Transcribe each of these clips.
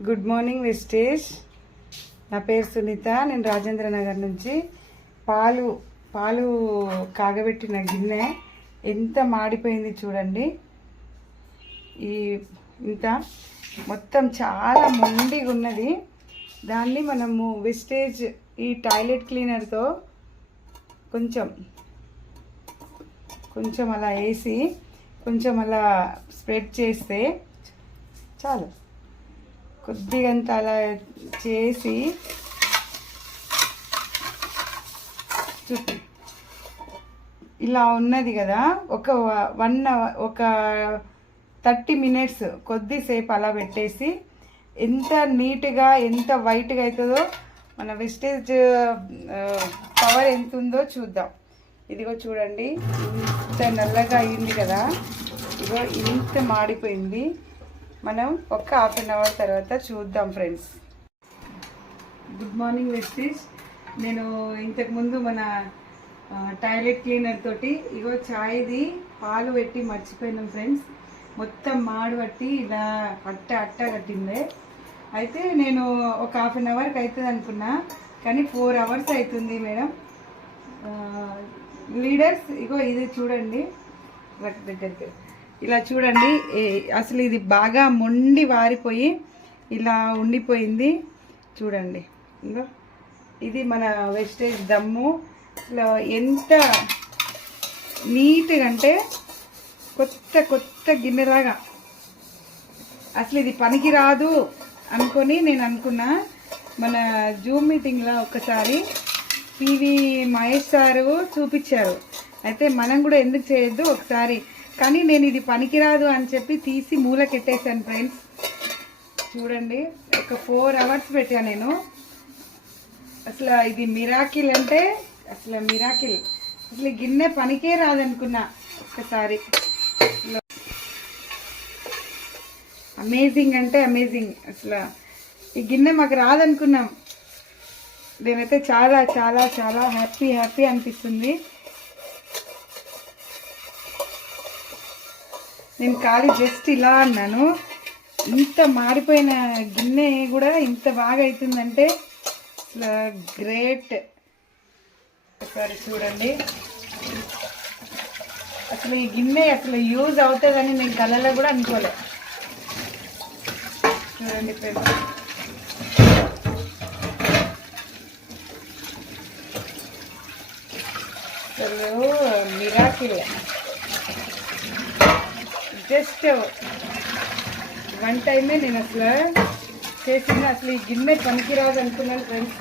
Good morning wastage నా పేరు సునీత. నేను రాజేంద్ర నగర్ నుంచి. పాలు పాలు కాగబెట్టిన గిన్నె ఎంత మాడిపోయింది చూడండి. ఈ ఇంత. మొత్తం చాలా మొండిగా ఉన్నది. దాన్ని మనము వెస్టేజ్ ఈ టాయిలెట్ క్లీనర్తో కొంచెం కొంచెం అలా వేసి కొంచెం అలా స్ప్రెడ్ చేస్తే చాలు. కొద్దిగంత అలా చేసి ఇలా ఉన్నది కదా ఒక వన్ ఒక థర్టీ మినిట్స్ కొద్దిసేపు అలా పెట్టేసి ఎంత నీట్గా ఎంత వైట్గా అవుతుందో మన వెస్టేజ్ పవర్ ఎంత ఉందో చూద్దాం. ఇదిగో చూడండి ఇంత నల్లగా అయింది కదా. ఇదిగో ఇంత మాడిపోయింది. మనం ఒక హాఫ్ అన్ అవర్ తర్వాత చూద్దాం ఫ్రెండ్స్ గుడ్ మార్నింగ్ వెస్టీస్ నేను ఇంతకుముందు మన టాయిలెట్ క్లీనర్ తోటి ఇగో చాయ్ది పాలు పెట్టి మర్చిపోయినాం ఫ్రెండ్స్ మొత్తం మాడు పట్టి ఇలా అట్ట అట్ట కట్టిందే. అయితే నేను ఒక హాఫ్ అన్ అవర్కి అవుతుంది అనుకున్నా కానీ ఫోర్ అవర్స్ అవుతుంది మేడం లీడర్స్ ఇగో ఇది చూడండి దగ్గరికి. ఇలా చూడండి అసలు ఇది బాగా మొండి వారిపోయి ఇలా ఉండిపోయింది. చూడండి ఇగో ఇది మన వెస్టేజ్ దమ్ము. ఇలా ఎంత నీట్గా అంటే కొత్త కొత్త గిన్నెలాగా. అసలు ఇది పనికి రాదు అనుకొని నేను అనుకున్నా. మన జూమ్ మీటింగ్లో ఒకసారి పివి మహేష్ సారు చూపించారు. అయితే మనం కూడా ఎందుకు చేయొద్దు ఒకసారి కానీ నేను ఇది పనికిరాదు అని చెప్పి తీసి మూలకెట్టేశాను ఫ్రెండ్స్ చూడండి ఒక ఫోర్ అవర్స్ పెట్టాను నేను. అసలు ఇది మిరాకిల్ అంటే అసలు మిరాకిల్ అసలు గిన్నె పనికే రాదనుకున్నా ఒక్కసారి. అమేజింగ్ అంటే అమేజింగ్ అసలు ఈ గిన్నె మాకు రాదనుకున్నాం. నేనైతే చాలా చాలా చాలా హ్యాపీ హ్యాపీ అనిపిస్తుంది. నేను ఖాళీ జస్ట్ ఇలా అన్నాను. ఇంత మారిపోయిన గిన్నె కూడా ఇంత బాగా అవుతుందంటే అసలు గ్రేట్. ఒకసారి చూడండి. అసలు ఈ గిన్నె అసలు యూజ్ అవుతుందని నేను కలలో కూడా అనుకోలే. చూడండి ఫ్రెండ్స్ అసలు మిరాకిల్ జస్ట్ వన్ టైమే నేను అసలు చేసింది. అసలు ఈ గిన్నె పనికిరాదు అనుకున్నాను ఫ్రెండ్స్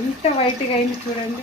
ఎంత వైట్గా అయింది చూడండి.